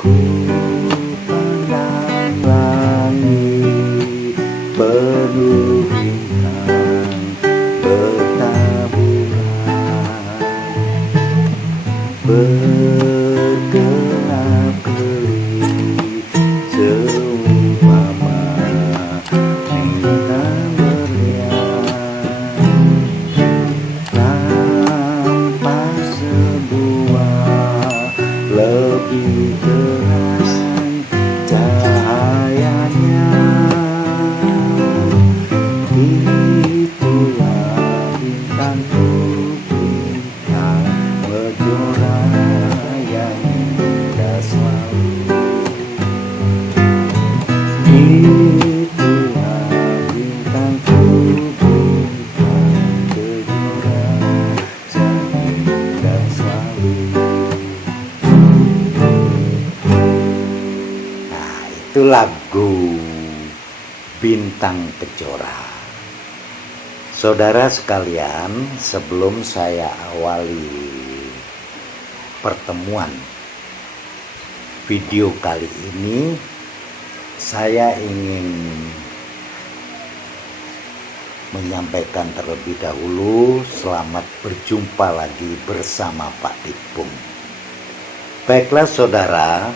Ku pandang langit penuh bintang bertaburan, bergelap gelip seumpama bintang berlian, tanpa sebuah lebih terang cahayanya. Itulah bintangku, bintang berjora yang indah selalu. Itulah bintangku, bintang berjora yang indah selalu. Nah, itu lagu Bintang Kejora. Saudara sekalian, sebelum saya awali pertemuan video kali ini, saya ingin menyampaikan terlebih dahulu selamat berjumpa lagi bersama Pak Tipung. Baiklah saudara,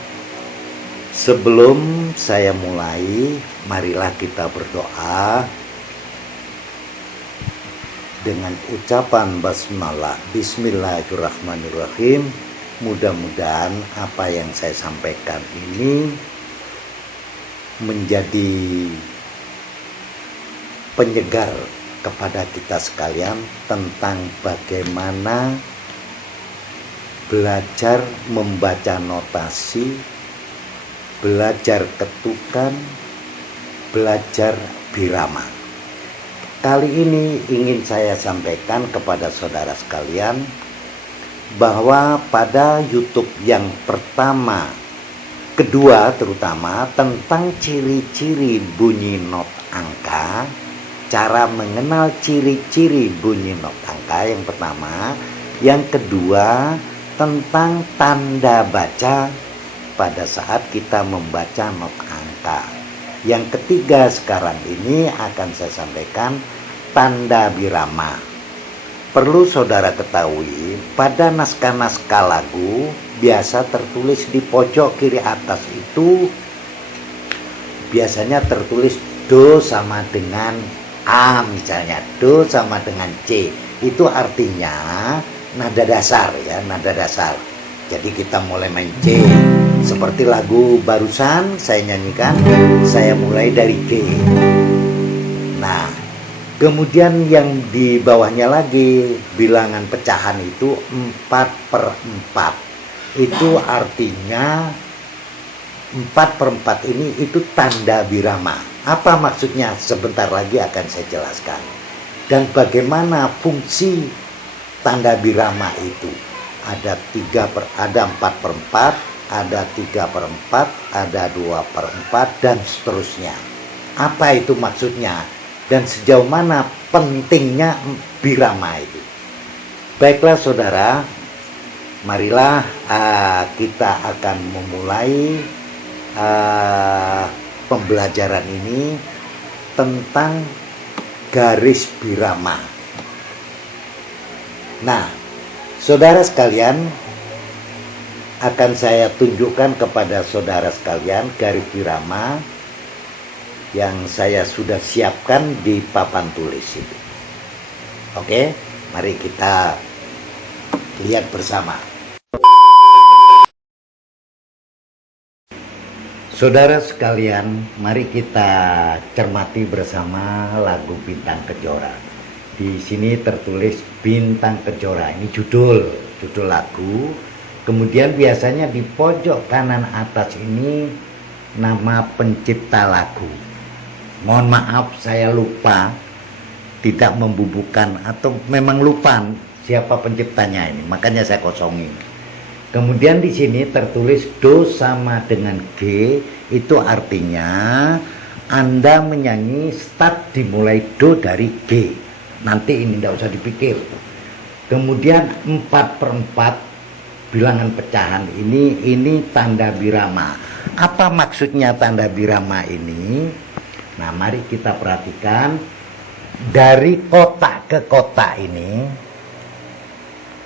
sebelum saya mulai, marilah kita berdoa dengan ucapan basmalah. Bismillahirrahmanirrahim. Mudah-mudahan apa yang saya sampaikan ini menjadi penyegar kepada kita sekalian tentang bagaimana belajar membaca notasi, belajar ketukan, belajar birama. Kali ini ingin saya sampaikan kepada saudara sekalian bahwa pada YouTube yang pertama, kedua terutama tentang ciri-ciri bunyi not angka, cara mengenal ciri-ciri bunyi not angka yang pertama, yang kedua tentang tanda baca pada saat kita membaca not angka. Yang ketiga sekarang ini akan saya sampaikan tanda birama. Perlu saudara ketahui, pada naskah-naskah lagu biasa tertulis di pojok kiri atas itu biasanya tertulis do sama dengan A, misalnya do sama dengan C. Itu artinya nada dasar ya, nada dasar. Jadi kita mulai main C. Seperti lagu barusan saya nyanyikan, saya mulai dari G. Nah, kemudian yang di bawahnya lagi bilangan pecahan itu 4/4. Itu artinya 4/4 ini itu tanda birama. Apa maksudnya? Sebentar lagi akan saya jelaskan. Dan bagaimana fungsi tanda birama itu? Ada 4/4, ada 3/4, ada 2/4, dan seterusnya. Apa itu maksudnya? Dan sejauh mana pentingnya birama itu? Baiklah saudara, marilah kita akan memulai pembelajaran ini tentang garis birama. Nah, saudara sekalian, akan saya tunjukkan kepada saudara sekalian garis birama yang saya sudah siapkan di papan tulis itu. Oke, mari kita lihat bersama. Saudara sekalian, mari kita cermati bersama lagu Bintang Kejora. Di sini tertulis Bintang Kejora. Ini judul lagu. Kemudian biasanya di pojok kanan atas ini nama pencipta lagu. Mohon maaf saya lupa, tidak membubuhkan atau memang lupa siapa penciptanya ini, makanya saya kosongin. Kemudian di sini tertulis do sama dengan G, itu artinya Anda menyanyi start dimulai do dari G. Nanti ini tidak usah dipikir. Kemudian 4/4 bilangan pecahan ini tanda birama. Apa maksudnya tanda birama ini? Nah, mari kita perhatikan dari kotak ke kotak ini.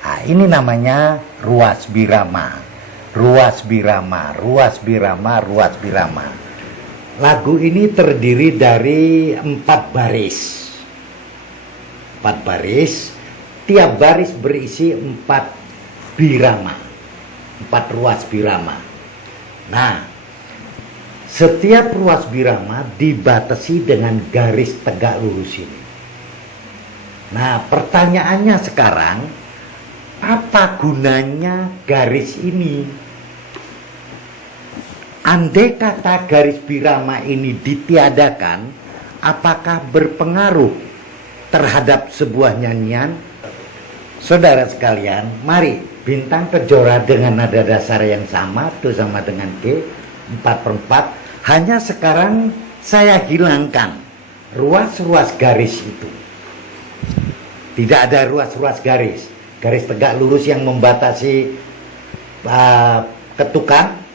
Nah, ini namanya ruas birama. Ruas birama, ruas birama, ruas birama. Lagu ini terdiri dari 4 baris. 4 baris, tiap baris berisi 4 birama, 4 ruas birama. Nah, setiap ruas birama dibatasi dengan garis tegak lurus ini. Nah, pertanyaannya sekarang, apa gunanya garis ini? Andai kata garis birama ini ditiadakan, apakah berpengaruh terhadap sebuah nyanyian? Saudara sekalian, mari bintang kejora dengan nada dasar yang sama, do sama dengan G, 4/4. Hanya sekarang saya hilangkan ruas-ruas garis itu. Tidak ada ruas-ruas garis. Garis tegak lurus yang membatasi ketukan.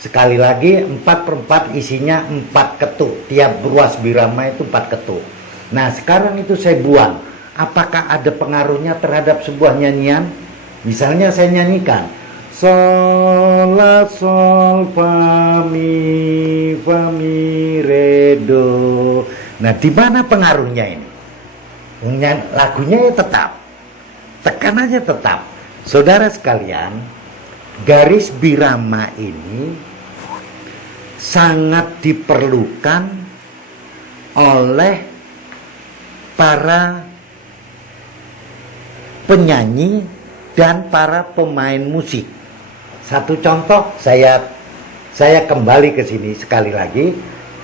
Sekali lagi 4/4 isinya 4 ketuk. Tiap ruas birama itu 4 ketuk. Nah, sekarang itu saya buang. Apakah ada pengaruhnya terhadap sebuah nyanyian? Misalnya saya nyanyikan sol la sol fa mi re do. Nah, di mana pengaruhnya ini? Lagunya ya tetap, tekanannya tetap. Saudara sekalian, garis birama ini sangat diperlukan oleh para penyanyi dan para pemain musik. Satu contoh, saya kembali ke sini sekali lagi.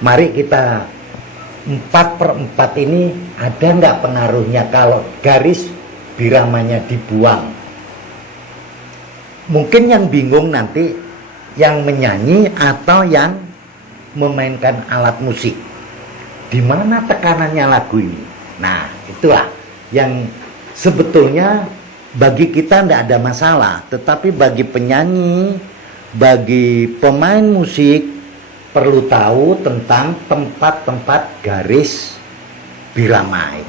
Mari kita 4/4 ini ada nggak pengaruhnya kalau garis biramanya dibuang? Mungkin yang bingung nanti yang menyanyi atau yang memainkan alat musik. Di mana tekanannya lagu ini? Nah, itulah yang sebetulnya bagi kita tidak ada masalah, tetapi bagi penyanyi, bagi pemain musik perlu tahu tentang tempat-tempat garis birama.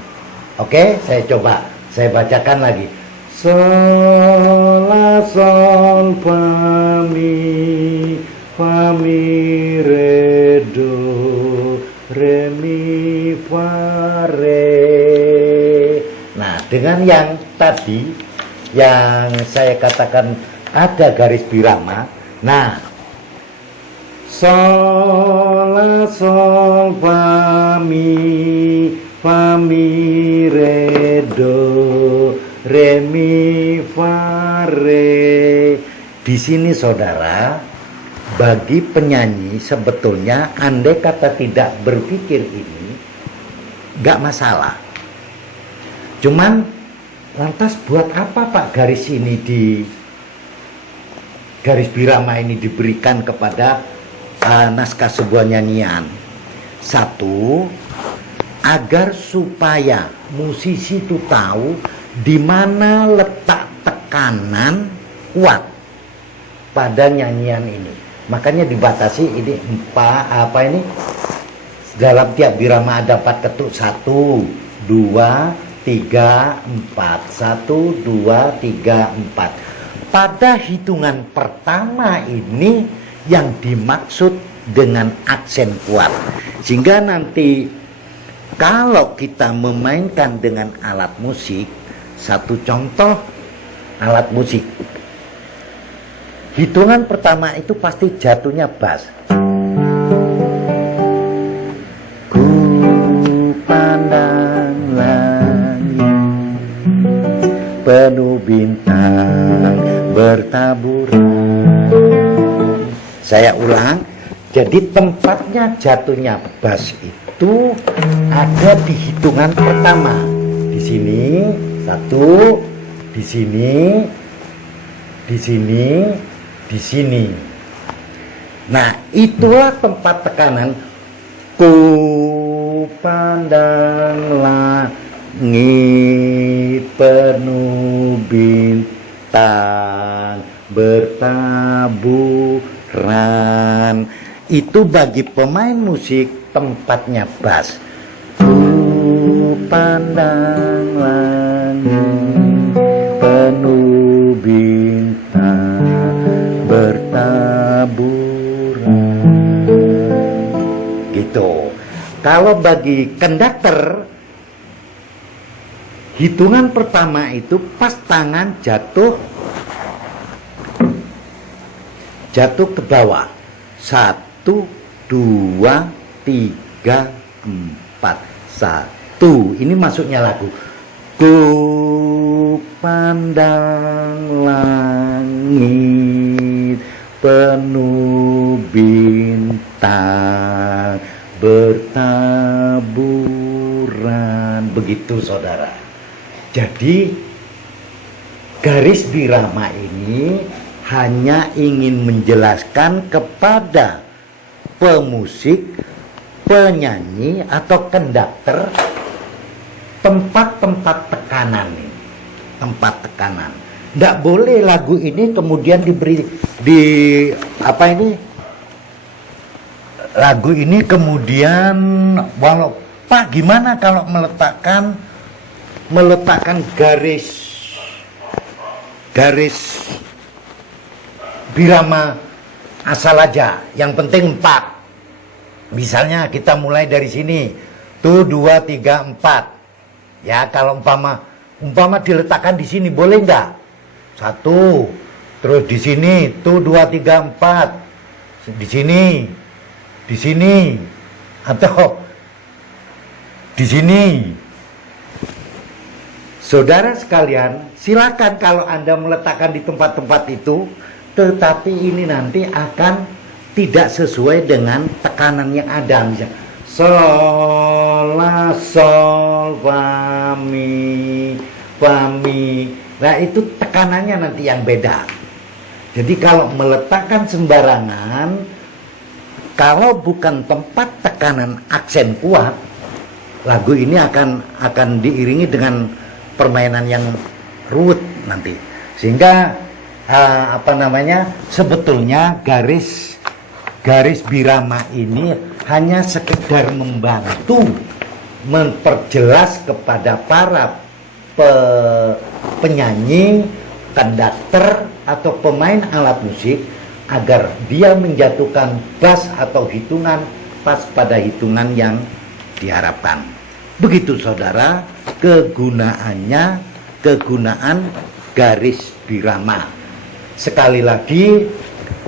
Oke, saya coba, saya bacakan lagi. Sol la sol fa mi re do re mi fa re. Nah, dengan yang tadi yang saya katakan ada garis birama. Nah, sol la sol fa mi re do re mi fa re. Di sini saudara, bagi penyanyi sebetulnya andai kata tidak berpikir ini nggak masalah. Cuman lantas buat apa Pak garis birama ini diberikan kepada naskah sebuah nyanyian? Satu, agar supaya musisi itu tahu di mana letak tekanan kuat pada nyanyian ini. Makanya dibatasi ini dalam tiap birama ada 4 ketuk. 1, 2, 3, 4. 1, 2, 3, 4. Pada hitungan pertama ini yang dimaksud dengan aksen kuat. Sehingga nanti kalau kita memainkan dengan alat musik, satu contoh alat musik, hitungan pertama itu pasti jatuhnya bass. Ku pandang langit penuh bintang bertaburan. Saya ulang, jadi tempatnya jatuhnya bass itu ada di hitungan pertama. Di sini 1, di sini, di sini, di sini. Nah, itulah tempat tekanan. Ku pandang langit penuh bintang bertaburan. Itu bagi pemain musik tempatnya bass. Ku pandang langit penuh bintang bertaburan. Gitu. Kalau bagi konduktor, hitungan pertama itu pas tangan jatuh ke bawah. 1, 2, 3, 4. 1. Ini masuknya lagu. Ku pandang langit penuh bintang bertaburan. Begitu saudara. Jadi garis birama ini hanya ingin menjelaskan kepada pemusik, penyanyi atau konduktor tempat-tempat tekanan ini. Tempat tekanan. Tidak boleh lagu ini kemudian diberi lagu ini kemudian Pak gimana kalau meletakkan garis birama asal aja, yang penting 4. Misalnya kita mulai dari sini, tuh 2, 3, 4. Ya kalau umpama diletakkan di sini boleh nggak? 1, terus di sini, tuh 2, 3, 4. Di sini, atau di sini. Saudara sekalian, silakan kalau Anda meletakkan di tempat-tempat itu, tetapi ini nanti akan tidak sesuai dengan tekanan yang ada. Misalnya sol, la, sol, fa, mi. Nah itu tekanannya nanti yang beda. Jadi kalau meletakkan sembarangan, kalau bukan tempat tekanan aksen kuat, lagu ini akan diiringi dengan permainan yang ruwet nanti. Sehingga sebetulnya garis birama ini hanya sekedar membantu memperjelas kepada para penyanyi, konduktor atau pemain alat musik agar dia menjatuhkan bass atau hitungan pas pada hitungan yang diharapkan. Begitu saudara kegunaan garis birama. Sekali lagi,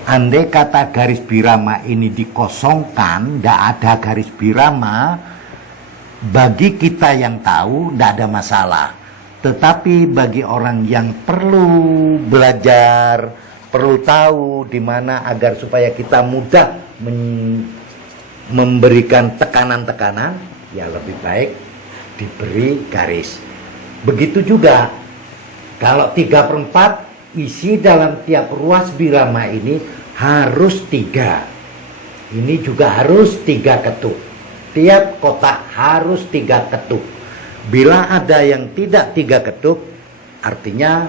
andai kata garis birama ini dikosongkan, tidak ada garis birama, bagi kita yang tahu tidak ada masalah. Tetapi bagi orang yang perlu belajar, perlu tahu di mana agar supaya kita mudah memberikan tekanan-tekanan, ya lebih baik diberi garis. Begitu juga kalau 3/4, isi dalam tiap ruas birama ini harus 3. Ini juga harus 3 ketuk. Tiap kotak harus 3 ketuk. Bila ada yang tidak 3 ketuk, artinya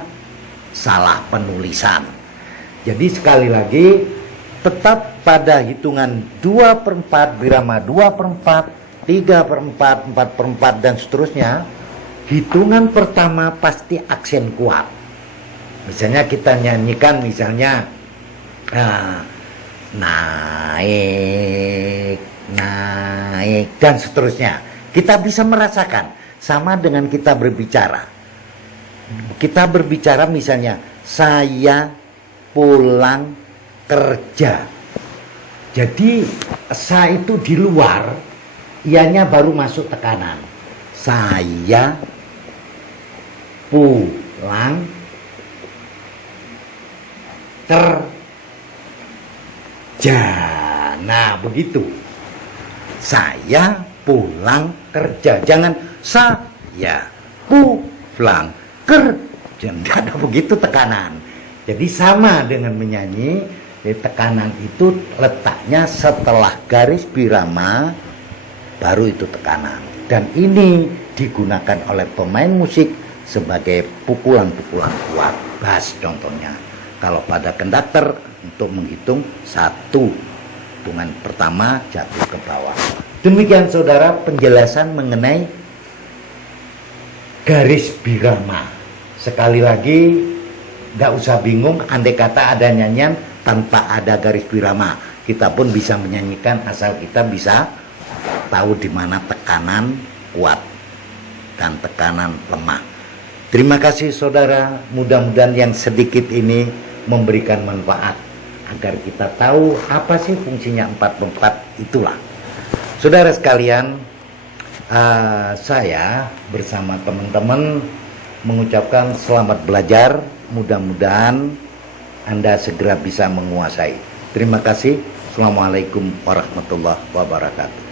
salah penulisan. Jadi sekali lagi, tetap pada hitungan 2/4, birama 2/4, 3/4, 4/4 dan seterusnya. Hitungan pertama pasti aksen kuat. Misalnya kita nyanyikan naik dan seterusnya. Kita bisa merasakan sama dengan kita berbicara. Kita berbicara misalnya saya pulang kerja. Jadi sa itu di luar, ianya baru masuk tekanan. Saya pulang kerja. Nah begitu. Saya pulang kerja. Jangan saya pulang kerja. Tidak ada begitu tekanan. Jadi sama dengan menyanyi. Tekanan itu letaknya setelah garis birama, baru itu tekanan. Dan ini digunakan oleh pemain musik sebagai pukulan-pukulan kuat. Bass contohnya. Kalau pada konduktor untuk menghitung 1, hitungan pertama jatuh ke bawah. Demikian saudara penjelasan mengenai garis birama. Sekali lagi, nggak usah bingung, andai kata ada nyanyian tanpa ada garis birama, kita pun bisa menyanyikan asal kita bisa tahu di mana tekanan kuat dan tekanan lemah. Terima kasih saudara, mudah-mudahan yang sedikit ini memberikan manfaat agar kita tahu apa sih fungsinya 4/4 itulah. Saudara sekalian, saya bersama teman-teman mengucapkan selamat belajar, mudah-mudahan Anda segera bisa menguasai. Terima kasih. Assalamualaikum warahmatullahi wabarakatuh.